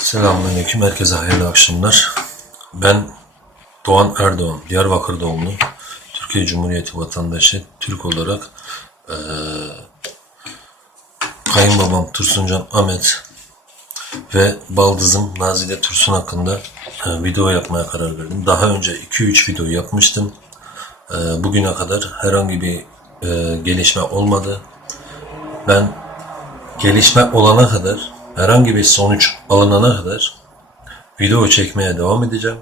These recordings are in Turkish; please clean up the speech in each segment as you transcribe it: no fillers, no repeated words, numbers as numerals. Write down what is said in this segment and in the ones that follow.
Selamünaleyküm, herkese hayırlı akşamlar. Ben Doğan Erdoğan, Diyarbakır doğumlu, Türkiye Cumhuriyeti vatandaşı, Türk olarak kayınbabam Tursuncan Ahmet ve baldızım Nazile Tursun hakkında video yapmaya karar verdim. Daha önce 2-3 video yapmıştım. Bugüne kadar herhangi bir gelişme olmadı. Ben gelişme olana kadar, herhangi bir sonuç alınana kadar video çekmeye devam edeceğim.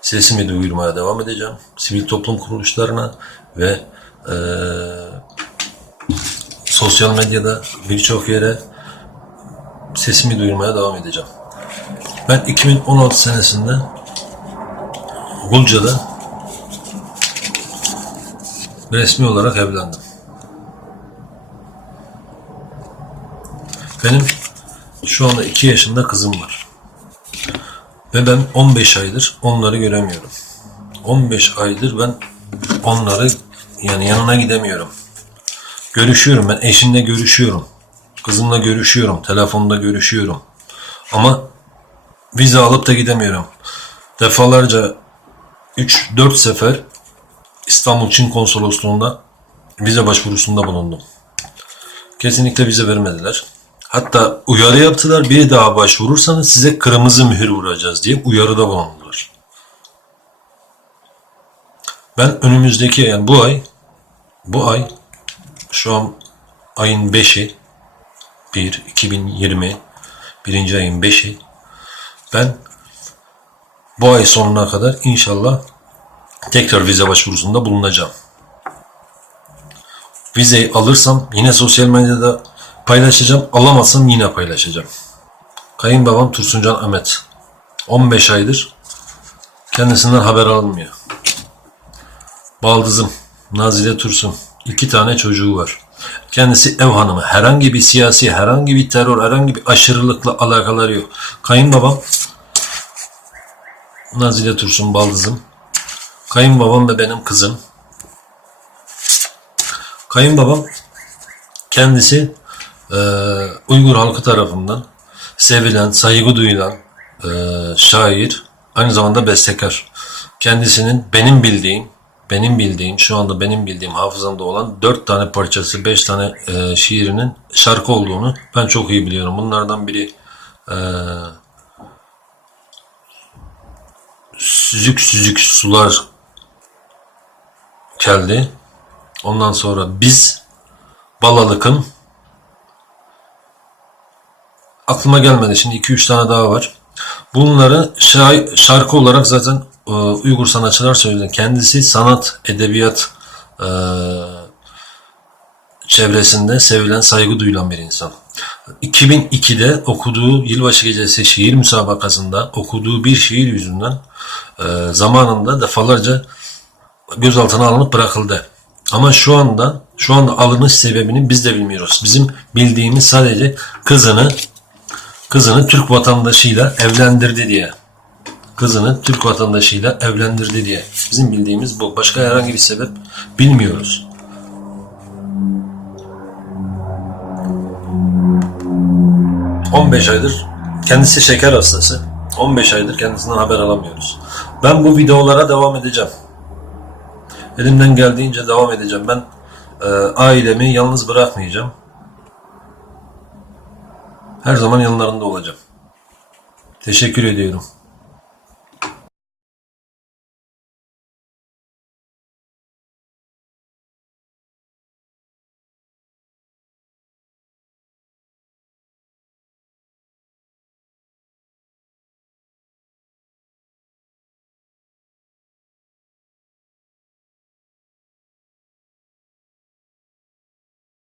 Sesimi duyurmaya devam edeceğim. Sivil toplum kuruluşlarına ve sosyal medyada birçok yere sesimi duyurmaya devam edeceğim. Ben 2016 senesinde Gulca'da resmi olarak evlendim. Benim şu anda 2 yaşında kızım var. Ve ben 15 aydır onları göremiyorum. 15 aydır ben onları yanına gidemiyorum. Görüşüyorum, ben eşimle görüşüyorum. Kızımla görüşüyorum, telefonda görüşüyorum. Ama vize alıp da gidemiyorum. Defalarca 3-4 sefer İstanbul Çin Konsolosluğu'nda vize başvurusunda bulundum. Kesinlikle vize vermediler. Hatta uyarı yaptılar, bir daha başvurursanız size kırmızı mühür vuracağız diye uyarıda bulundular. Ben önümüzdeki bu ay şu an ayın 5'i 2020 birinci ayın 5'i ben bu ay sonuna kadar inşallah tekrar vize başvurusunda bulunacağım. Vizeyi alırsam yine sosyal medyada paylaşacağım, alamazsam yine paylaşacağım. Kayınbabam Tursuncan Ahmet. 15 aydır kendisinden haber alınmıyor. Baldızım Nazile Tursun. 2 tane çocuğu var. Kendisi ev hanımı. Herhangi bir siyasi, herhangi bir terör, herhangi bir aşırılıkla alakaları yok. Kayınbabam Nazile Tursun baldızım. Kayınbabam ve benim kızım. Kayınbabam kendisi Uygur halkı tarafından sevilen, saygı duyulan şair, aynı zamanda bestekar. Kendisinin şu anda benim bildiğim hafızamda olan 4 tane parçası, 5 tane şiirinin şarkı olduğunu ben çok iyi biliyorum. Bunlardan biri Süzük süzük sular geldi. Ondan sonra biz Balalık'ın, aklıma gelmedi şimdi, 2-3 tane daha var. Bunları şarkı olarak zaten Uygur sanatçılar söyledi. Kendisi sanat, edebiyat çevresinde sevilen, saygı duyulan bir insan. 2002'de okuduğu Yılbaşı Gecesi şiir müsabakasında okuduğu bir şiir yüzünden zamanında defalarca gözaltına alınıp bırakıldı. Ama şu anda alınış sebebini biz de bilmiyoruz. Bizim bildiğimiz sadece kızını Türk vatandaşıyla evlendirdi diye. Kızını Türk vatandaşıyla evlendirdi diye. Bizim bildiğimiz bu. Başka herhangi bir sebep bilmiyoruz. ...15 aydır kendisi şeker hastası. 15 aydır kendisinden haber alamıyoruz. Ben bu videolara devam edeceğim. Elimden geldiğince devam edeceğim. Ben ailemi yalnız bırakmayacağım. Her zaman yanlarında olacağım. Teşekkür ediyorum.